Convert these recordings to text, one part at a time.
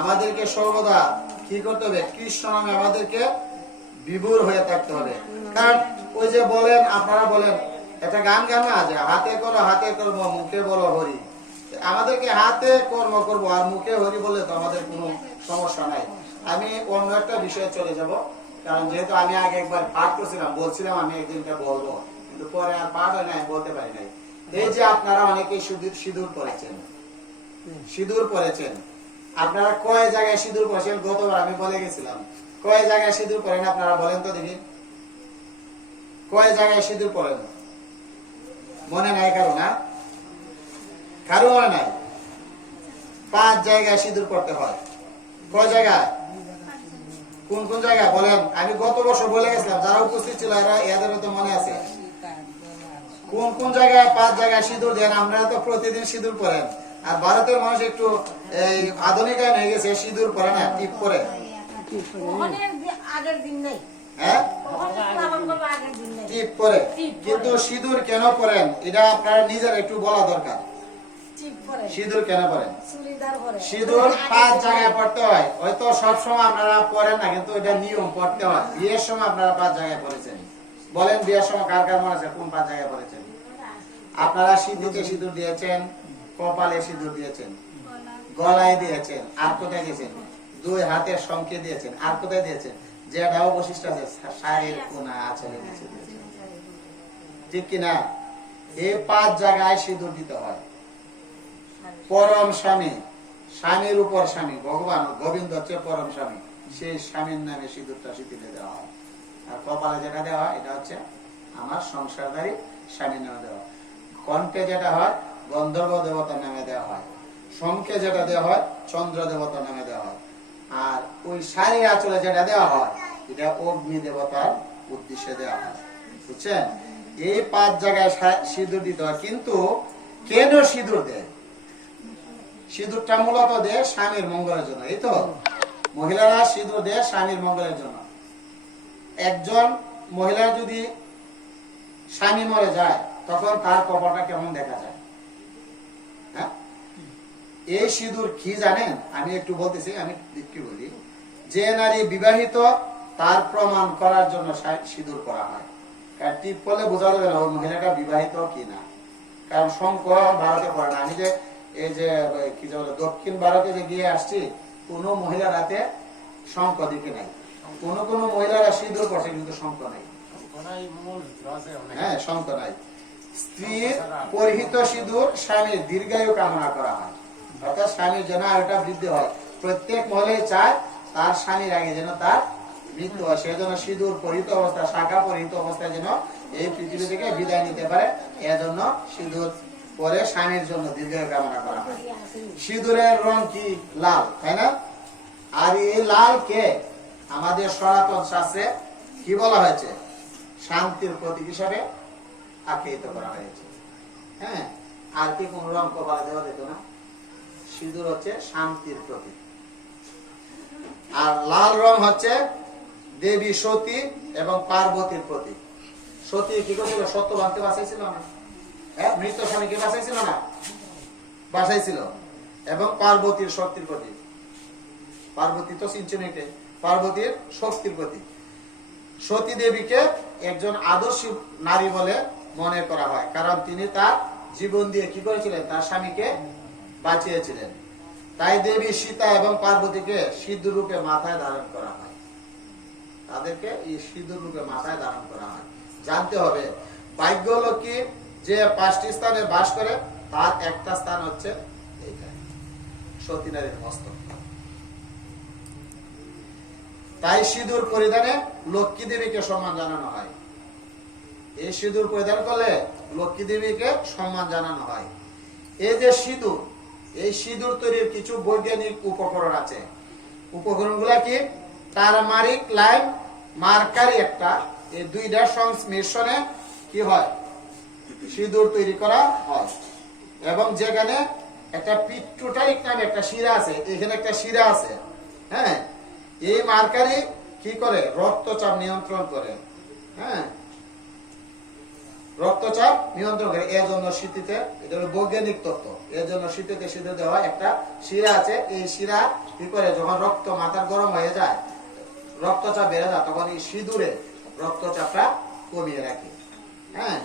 আমাদেরকে সর্বদা কি করতে হবে? কৃষ্ণ নামে আমাদেরকে বিভোর হয়ে থাকতে হবে। কারণ ওই যে বলেন, আপনারা বলেন, একটা গান গান না যে হাতে করো, হাতে কর্ম মুখে বলো হরি। আমাদেরকে হাতে কর্ম করব আর মুখে হরি বলে তো আমাদের কোনো সমস্যা নাই। আমি অন্য একটা বিষয়ে চলে যাব, কারণ যেহেতু আমি আগে একবার পাঠ করছিলাম, বলছিলাম আমি একদিনটা বলব। কিন্তু পরে আর পাঠ হয় নাই বলতে পারি নাই। এই যে আপনারা অনেকেই সিঁদুর পড়েছেন সিঁদুর পড়েছেন আপনারা কয় জায়গায় সিঁদুর পড়েছেন গতবার আমি বলে গেছিলাম। কয় জায়গায় সিঁদুর পড়েন আপনারা বলেন তো দেখি। কয় জায়গায় সিঁদুর পড়েন মনে নাই কারও, না? কারও মনে নাই? পাঁচ জায়গায় সিঁদুর পড়তে হয়। কয় জায়গায়? কোন কোন জায়গায়? বলেন। আমি গত বছর বলে গেছিলাম, যারা উপস্থিত ছিল এরা, এদের তো মনে আছে। কোন কোন জায়গায় পাঁচ জায়গায় সিঁদুর দেন? আপনারা তো প্রতিদিন সিঁদুর পরেন আর ভারতের মানুষ একটু এই আধুনিকায়ন হয়ে গেছে সিঁদুর পরে না টিপ পরে। হ্যাঁ? টিপ পরে। কিন্তু সিঁদুর কেন পরেন? এটা আপনারা নিজের একটু বলা দরকার। সিঁদুর কেন পরেন? সিঁদুর পাঁচ জায়গায় পড়তে হয়। হয়তো সব সময় আপনারা না কিন্তু এটা নিয়ম পড়তে হয়। বিয়ের সময় আপনারা পাঁচ জায়গায় পড়েছেন। বলেন বিয়ের সময় কার কার মনে আছে কোন পাঁচ জায়গায় পড়েছেন? আপনারা সিঁদুরে সিঁদুর দিয়েছেন। কপালে সিঁদুর দিয়েছেন, গলায় দিয়েছেন, আর কোথায় দিয়েছেন? দুই হাতের সংকে দিয়েছেন, আর কোথায় দিয়েছেন? যেটা অবশিষ্ট আছে শাড়ির কোনা নিচে ঠিক কিনা এই পাঁচ জায়গায় সিঁদুর দিতে হয়। পরম স্বামী, স্বামীর উপর স্বামী, ভগবান গোবিন্দ হচ্ছে পরম স্বামী, সেই স্বামীর নামে সিঁদুরটা শীতিলে দেওয়া হয়। আর কপালে যেটা দেওয়া এটা হচ্ছে আমার সংসারদারী স্বামীর নামে দেওয়া। কণ্ঠে যেটা হয় গন্ধর্ব দেবতার নামে দেওয়া হয়। শঙ্খে যেটা দেওয়া হয় চন্দ্র দেবতার নামে দেওয়া হয়। আর ওই শাড়ির আঁচলে যেটা দেওয়া হয়, এটা অগ্নি দেবতার উদ্দেশ্যে দেওয়া হয়। বুঝছেন? এই পাঁচ জায়গায় সিঁদুর দিতে হয়। কিন্তু কেন সিঁদুর দেয়? সিঁদুরটা মূলত দেয় স্বামীর মঙ্গলের জন্য, এই তো? মহিলারা সিঁদুর দেয় স্বামীর মঙ্গলের জন্য। একজন মহিলার যদি স্বামী মরে যায়, তখন তার কপালটা কেমন দেখা যায়? এই সিঁদুর কি জানেন আমি একটু বলতেছি আমি একটু বলি। যে নারী বিবাহিত তার প্রমাণ করার জন্য সিঁদুর করা হয়। কারণ টিপ করলে বোঝা যাবে না ওই মহিলাটা বিবাহিত কি না। কারণ শঙ্খ ভারতে পড়ে না। আমি যে এই যে কি বলে, দক্ষিণ ভারতে যে গিয়ে আসছি কোন মহিলার হাতে শঙ্খ দিকে নাই। কোন কোন মহিলারা সিঁদুর করছে কিন্তু শঙ্খ নাই। হ্যাঁ শঙ্খ নাই। স্ত্রীর পরিহিত সিঁদুর স্বামীর দীর্ঘায়ু কামনা করা হয়। অর্থাৎ স্বামীর যেন আয়ুটা বৃদ্ধি হয়। প্রত্যেক মহিলাই চায় তার স্বামীর আগে যেন তার মৃত্যু হয়। সেজন্য সিঁদুর পরিহিত অবস্থা শাখা পরিহিত অবস্থায় যেন এই পৃথিবী থেকে বিদায় নিতে পারে, এজন্য সিঁদুর পরে স্বামীর জন্য দীর্ঘায়ু কামনা করা হয়। সিঁদুরের রং কি? লাল, তাই না? আর এই লাল কে? আমাদের সনাতন শাস্ত্রে কি বলা হয়েছে? শান্তির প্রতীক হিসাবে আখ্যায়িত করা হয়েছে। হ্যাঁ আর কি কোন রং কপালে দেওয়া যেত না? সিঁদুর হচ্ছে শান্তির প্রতীক। আর লাল রং হচ্ছে দেবী সতী এবং পার্বতীর প্রতীক। সতী কি করেছিল? সত্যবানকে বাঁচাইছিল না? হ্যাঁ মৃত স্বামীকে বাঁচাইছিল না? বাঁচাইছিল। এবং পার্বতীর শক্তির প্রতীক। পার্বতী তো সিঞ্চনীকে পার্বতীর শক্তির প্রতীক। সতী দেবীকে একজন আদর্শ নারী বলে মনে করা হয়। কারণ তিনি তার জীবন দিয়ে কি করেছিলেন? তার স্বামীকে বাঁচিয়েছিলেন। তাই দেবী সীতা এবং পার্বতীকে সিদ্ধ রূপে মাথায় ধারণ করা হয়। তাদেরকে এই সিদ্ধ রূপে মাথায় ধারণ করা হয়। জানতে হবে, ভাগ্যলক্ষ্মী যে পাঁচটি স্থানে বাস করে, তার একটা স্থান হচ্ছে তাই সিঁদুর পরিধানে লক্ষ্মী দেবীকে সম্মান জানানো হয়। এই সিঁদুর পরিধান করলে লক্ষ্মী দেবীকে সম্মান জানানো হয়। এই যে সিঁদুর এই সিঁদুর তৈরির কিছু বৈজ্ঞানিক উপকরণ আছে। উপকরণগুলা কি? টারমারিক লাইম মার্কারি একটা। এই দুইটার সংমিশ্রণে কি হয়? সিঁদুর তৈরি করা হয়। এবং যেখানে একটা পিট্রোটারিক নামে একটা শিরা আছে, এখানে একটা শিরা আছে। হ্যাঁ? এই মার্কারি কি করে? রক্তচাপ নিয়ন্ত্রণ করে। হ্যাঁ? রক্তচাপ নিয়ন্ত্রণ করে। এর জন্য শীতিতে, এটা হলো বৈজ্ঞানিক তত্ত্ব। এর জন্য শীতিতে শীতে দেওয়া একটা শিরা আছে। এই শিরা কি করে? যখন রক্ত মাথার গরম হয়ে যায়, রক্তচাপ বেড়ে যায়, তখন এই সিঁদুরে রক্তচাপটা কমিয়ে রাখে। হ্যাঁ?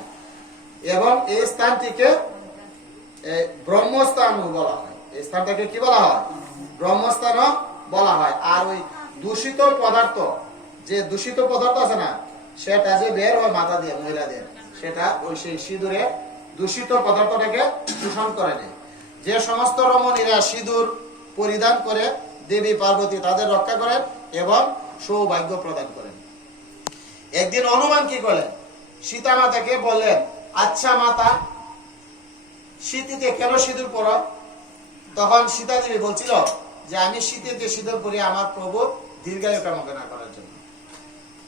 এবং এই স্থানটিকে ব্রহ্মস্থান বলা হয়। এই স্থানটাকে কি বলা হয়? ব্রহ্মস্থান বলা হয়। আর ওই দূষিত পদার্থ, যে দূষিত পদার্থ আছে না, সেটা যে বের হয় মাথা দিয়ে মহিলাদের সেটা ওই সেই সিঁদুরে দূষিত পদার্থটাকে শোষণ করে নেয়। যে সমস্ত রমণীরা সিঁদুর পরিধান করে দেবী পার্বতী তাদের রক্ষা করেন এবং সৌভাগ্য প্রদান করেন। একদিন হনুমান কি করলেন? সীতা মাতাকে বললেন আচ্ছা মাতা শীতিতে কেন সিঁদুর পর তখন সীতা দেবী বলছিল যে, আমি শীতিতে সিঁদুর পরি আমার প্রভু দীর্ঘায়ু কামনা করার জন্য।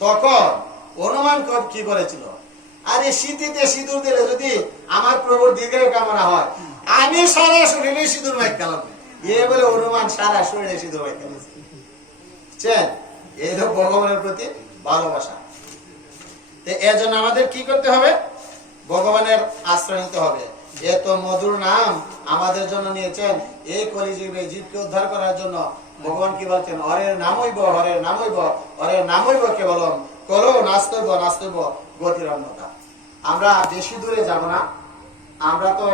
তখন অনুমান কি করেছিল? আরে শীতিতে সিঁদুর দিলে যদি আমার প্রভুর দীর্ঘায়ু কামনা হয়, আমি সারা শরীরে সিঁদুর মাইক গেলাম এ বলে অনুমান, সারা শরীরে সিঁদুর মাইক গেলাম বুঝছেন? এই হলো ভগবানের প্রতি ভালোবাসা। তো এর জন্য আমাদের কি করতে হবে? ভগবানের আশ্রয় নিতে হবে। এত মধুর নাম আমাদের জন্য নিয়েছেন। এই কলিযুগে জীবকে উদ্ধার করার জন্য ভগবান কি বলছেন? হরের নামইব হরের নামইব হরের নামইব কেবলম। কলো নাস্তইব নাস্তইব গতির অন্যতা আমরা বেশি দূরে যাব না। আমরা তো